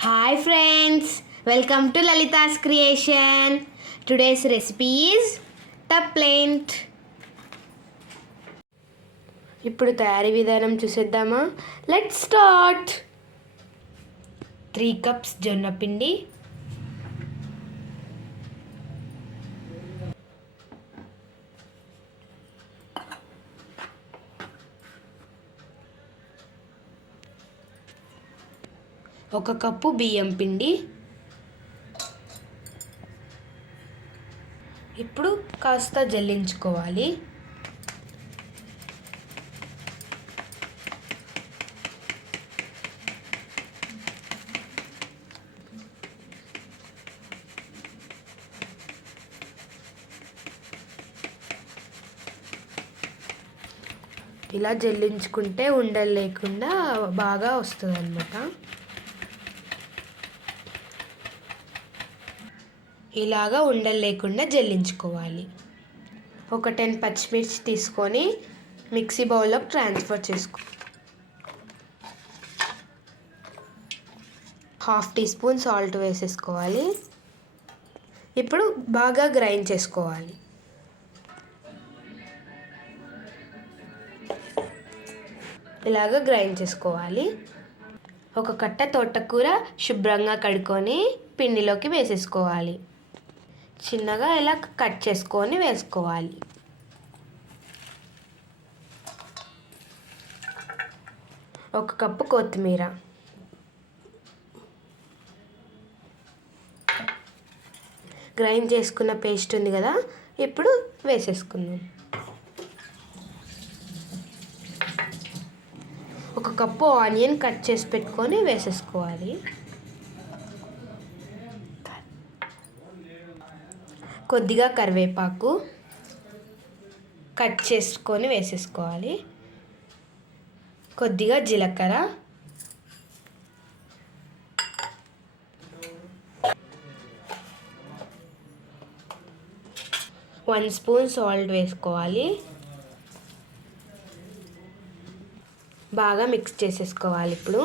Hi friends, welcome to Lalita's creation. Today's recipe is tapplent. ఇప్పుడు తయారీ విధానం చూసేద్దామా? Let's start. 3 cups జొన్న పిండి, ఒక కప్పు బియ్యం పిండి. ఇప్పుడు కాస్త జల్లించుకోవాలి. ఇలా జల్లించుకుంటే ఉండలు లేకుండా బాగా వస్తుంది అన్నమాట. ఇలాగా ఉండలు లేకుండా జల్లించుకోవాలి. ఒక 10 పచ్చిమిర్చి తీసుకొని మిక్సీ బౌల్లోకి ట్రాన్స్ఫర్ చేసుకో. 1/2 టీ స్పూన్ సాల్ట్ వేసేసుకోవాలి. ఇప్పుడు బాగా గ్రైండ్ చేసుకోవాలి. ఇలాగ గ్రైండ్ చేసుకోవాలి. ఒక కట్ట తోటకూర శుభ్రంగా కడుక్కొని పిండిలోకి వేసేసుకోవాలి. చిన్నగా ఇలా కట్ చేసుకొని వేసుకోవాలి. ఒక కప్పు కొత్తిమీర, గ్రైండ్ చేసుకున్న పేస్ట్ ఉంది కదా, ఇప్పుడు వేసేసుకుందాం. ఒక కప్పు ఆనియన్ కట్ చేసి పెట్టుకొని వేసేసుకోవాలి. కొద్దిగా కరివేపాకు కట్ చేసుకొని వేసేసుకోవాలి. కొద్దిగా జీలకర్ర, వన్ స్పూన్ సాల్ట్ వేసుకోవాలి. బాగా మిక్స్ చేసేసుకోవాలి. ఇప్పుడు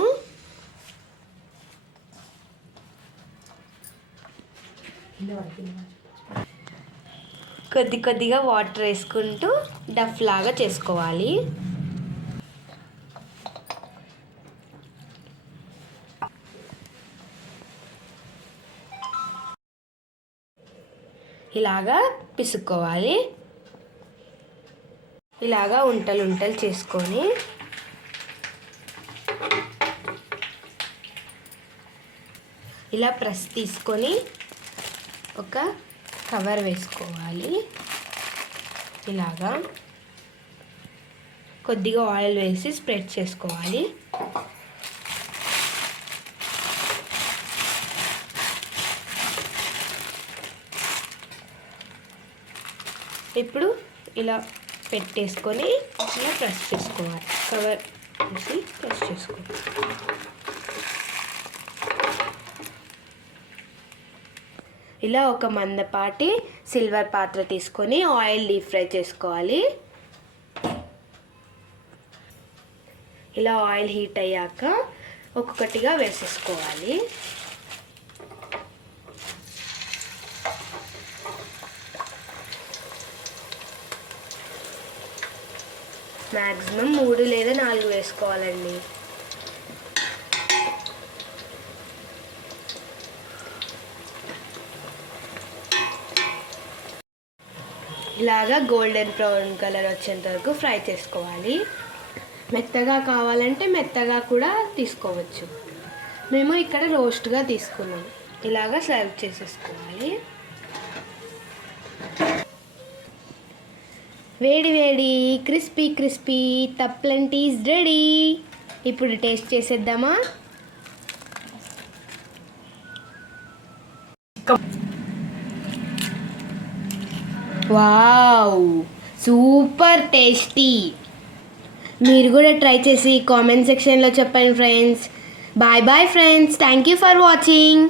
కొద్దిగా వాటర్ వేసుకుంటూ డఫ్ లాగా చేసుకోవాలి. ఇలాగా పిసుక్కోవాలి. ఇలాగా ఉంటలు చేసుకొని ఇలా ప్రెస్ తీసుకొని ఒక కవర్ వేసుకోవాలి. ఇలాగా కొద్దిగా ఆయిల్ వేసి స్ప్రెడ్ చేసుకోవాలి. ఇప్పుడు ఇలా పెట్టేసుకొని ఇలా ప్రెస్ చేసుకోవాలి. కవర్ వేసి ప్రెస్ చేసుకోవాలి. ఇలా ఒక మందపాటి సిల్వర్ పాత్ర తీసుకొని ఆయిల్ డీప్ ఫ్రై చేసుకోవాలి. ఇలా ఆయిల్ హీట్ అయ్యాక ఒక్కొక్కటిగా వేసేసుకోవాలి. మ్యాక్సిమం 3 లేదా 4 వేసుకోవాలండి. ఇలాగా గోల్డెన్ బ్రౌన్ కలర్ వచ్చేంత వరకు ఫ్రై చేసుకోవాలి. మెత్తగా కావాలంటే మెత్తగా కూడా తీసుకోవచ్చు. మేము ఇక్కడ రోస్ట్గా తీసుకున్నాం. ఇలాగా సర్వ్ చేసేసుకోవాలి. వేడి వేడి క్రిస్పీ తప్లెంట్ ఈజ్ రెడీ. ఇప్పుడు టేస్ట్ చేసేద్దామా? Wow, super tasty. మీరు కూడా ట్రై చేసి కామెంట్ సెక్షన్లో చెప్పండి friends. Bye friends. Thank you for watching.